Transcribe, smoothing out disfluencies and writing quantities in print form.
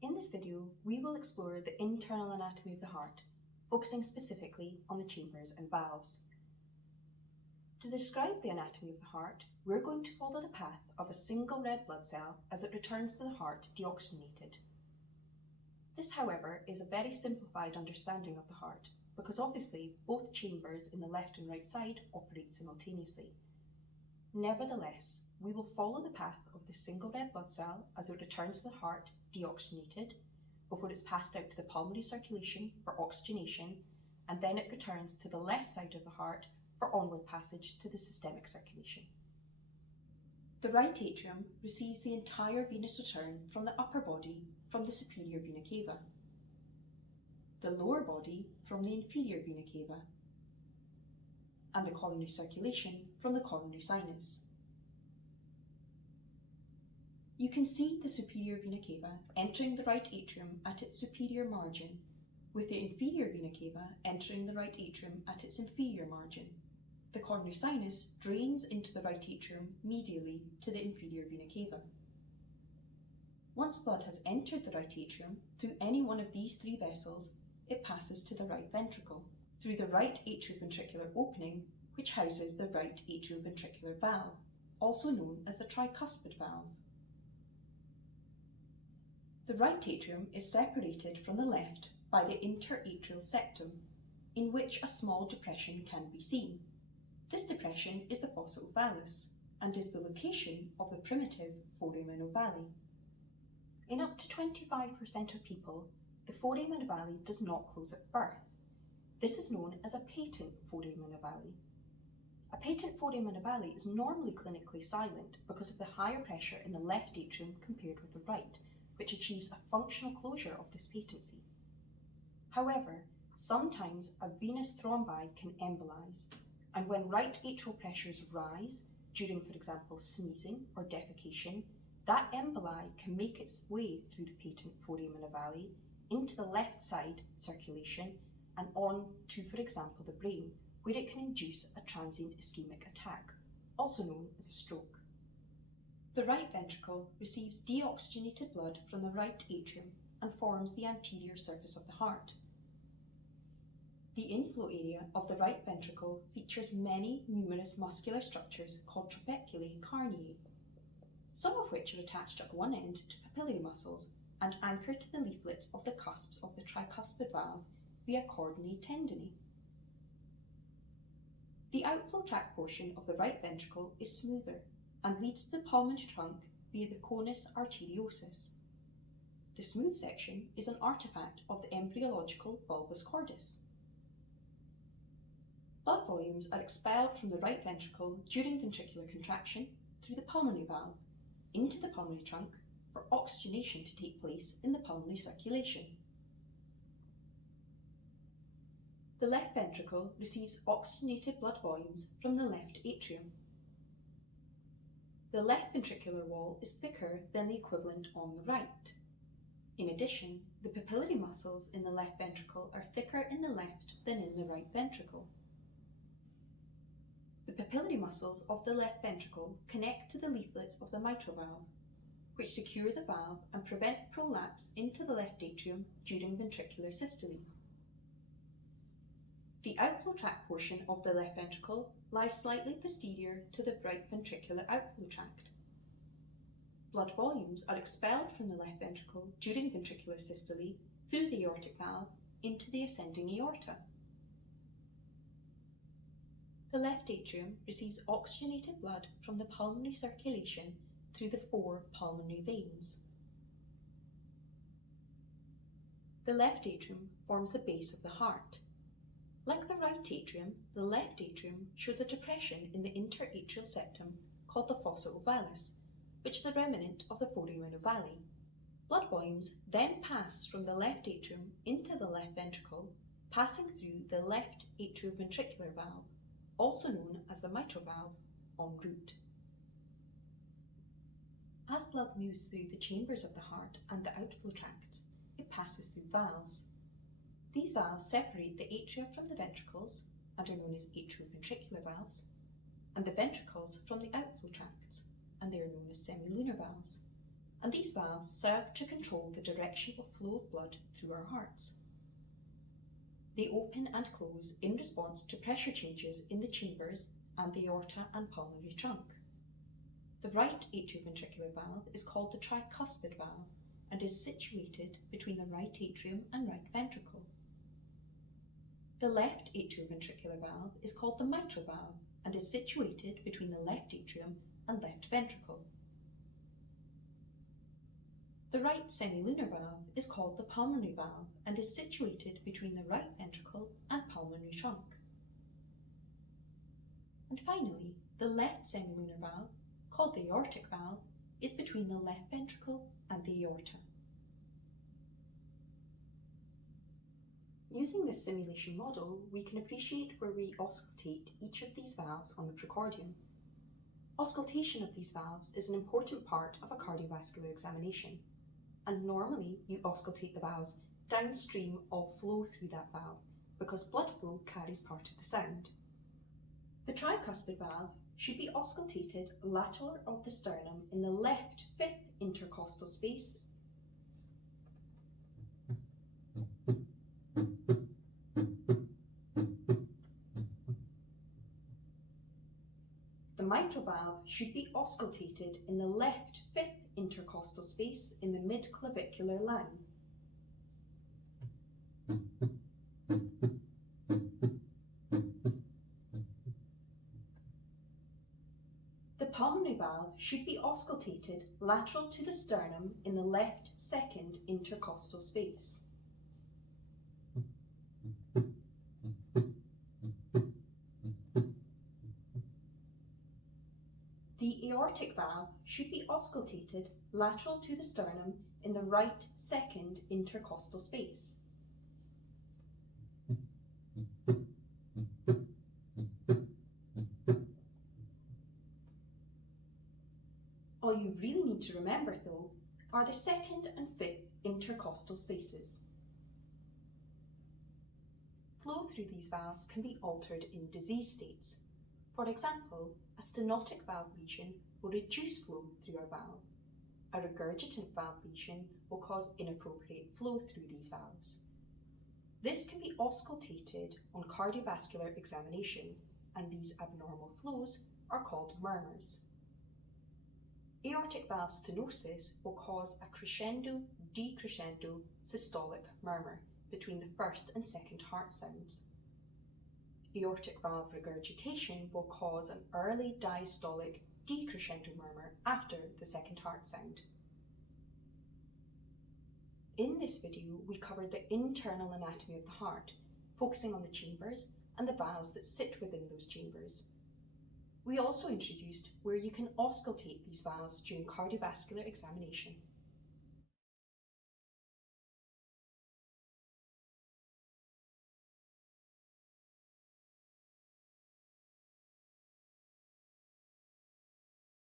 In this video, we will explore the internal anatomy of the heart, focusing specifically on the chambers and valves. To describe the anatomy of the heart, we're going to follow the path of a single red blood cell as it returns to the heart deoxygenated. This, however, is a very simplified understanding of the heart, because obviously both chambers in the left and right side operate simultaneously. Nevertheless, we will follow the path of the single red blood cell as it returns to the heart deoxygenated before it's passed out to the pulmonary circulation for oxygenation, and then it returns to the left side of the heart for onward passage to the systemic circulation. The right atrium receives the entire venous return from the upper body from the superior vena cava, the lower body from the inferior vena cava, and the coronary circulation from the coronary sinus. You can see the superior vena cava entering the right atrium at its superior margin, with the inferior vena cava entering the right atrium at its inferior margin. The coronary sinus drains into the right atrium medially to the inferior vena cava. Once blood has entered the right atrium through any one of these three vessels, it passes to the right ventricle, through the right atrioventricular opening, which houses the right atrioventricular valve, also known as the tricuspid valve. The right atrium is separated from the left by the interatrial septum, in which a small depression can be seen. This depression is the fossa ovalis and is the location of the primitive foramen ovale. In up to 25% of people, the foramen ovale does not close at birth. This is known as a patent foramen ovale. A patent foramen ovale is normally clinically silent because of the higher pressure in the left atrium compared with the right, which achieves a functional closure of this patency. However, sometimes a venous thrombi can embolize, and when right atrial pressures rise during, for example, sneezing or defecation, that emboli can make its way through the patent foramen ovale into the left side circulation and on to, for example, the brain, where it can induce a transient ischemic attack, also known as a stroke. The right ventricle receives deoxygenated blood from the right atrium and forms the anterior surface of the heart. The inflow area of the right ventricle features many numerous muscular structures called trabeculae carneae, some of which are attached at one end to papillary muscles and anchored to the leaflets of the cusps of the tricuspid valve via chordae tendineae. The outflow tract portion of the right ventricle is smoother and leads to the pulmonary trunk via the conus arteriosus. The smooth section is an artifact of the embryological bulbus cordis. Blood volumes are expelled from the right ventricle during ventricular contraction through the pulmonary valve into the pulmonary trunk for oxygenation to take place in the pulmonary circulation. The left ventricle receives oxygenated blood volumes from the left atrium. The left ventricular wall is thicker than the equivalent on the right. In addition, the papillary muscles in the left ventricle are thicker in the left than in the right ventricle. The papillary muscles of the left ventricle connect to the leaflets of the mitral valve, which secure the valve and prevent prolapse into the left atrium during ventricular systole. The outflow tract portion of the left ventricle lies slightly posterior to the right ventricular outflow tract. Blood volumes are expelled from the left ventricle during ventricular systole through the aortic valve into the ascending aorta. The left atrium receives oxygenated blood from the pulmonary circulation through the 4 pulmonary veins. The left atrium forms the base of the heart. Like the right atrium, the left atrium shows a depression in the interatrial septum called the fossa ovalis, which is a remnant of the foramen ovale. Blood volumes then pass from the left atrium into the left ventricle, passing through the left atrioventricular valve, also known as the mitral valve, en route. As blood moves through the chambers of the heart and the outflow tracts, it passes through valves. These valves separate the atria from the ventricles and are known as atrioventricular valves, and the ventricles from the outflow tracts, and they are known as semilunar valves. and these valves serve to control the direction of flow of blood through our hearts. They open and close in response to pressure changes in the chambers and the aorta and pulmonary trunk. The right atrioventricular valve is called the tricuspid valve and is situated between the right atrium and right ventricle. The left atrioventricular valve is called the mitral valve and is situated between the left atrium and left ventricle. The right semilunar valve is called the pulmonary valve and is situated between the right ventricle and pulmonary trunk. And finally, the left semilunar valve, called the aortic valve, is between the left ventricle and the aorta. Using this simulation model, we can appreciate where we auscultate each of these valves on the precordium. Auscultation of these valves is an important part of a cardiovascular examination, and normally you auscultate the valves downstream of flow through that valve because blood flow carries part of the sound. The tricuspid valve should be auscultated lateral of the sternum in the left fifth intercostal space. The mitral valve should be auscultated in the left fifth intercostal space in the mid-clavicular line. The pulmonary valve should be auscultated lateral to the sternum in the left second intercostal space. The aortic valve should be auscultated lateral to the sternum in the right second intercostal space. All you really need to remember, though, are the second and fifth intercostal spaces. Flow through these valves can be altered in disease states. For example, a stenotic valve lesion will reduce flow through a valve. A regurgitant valve lesion will cause inappropriate flow through these valves. This can be auscultated on cardiovascular examination, and these abnormal flows are called murmurs. Aortic valve stenosis will cause a crescendo-decrescendo systolic murmur between the first and second heart sounds. Aortic valve regurgitation will cause an early diastolic decrescendo murmur after the second heart sound. In this video, we covered the internal anatomy of the heart, focusing on the chambers and the valves that sit within those chambers. We also introduced where you can auscultate these valves during cardiovascular examination.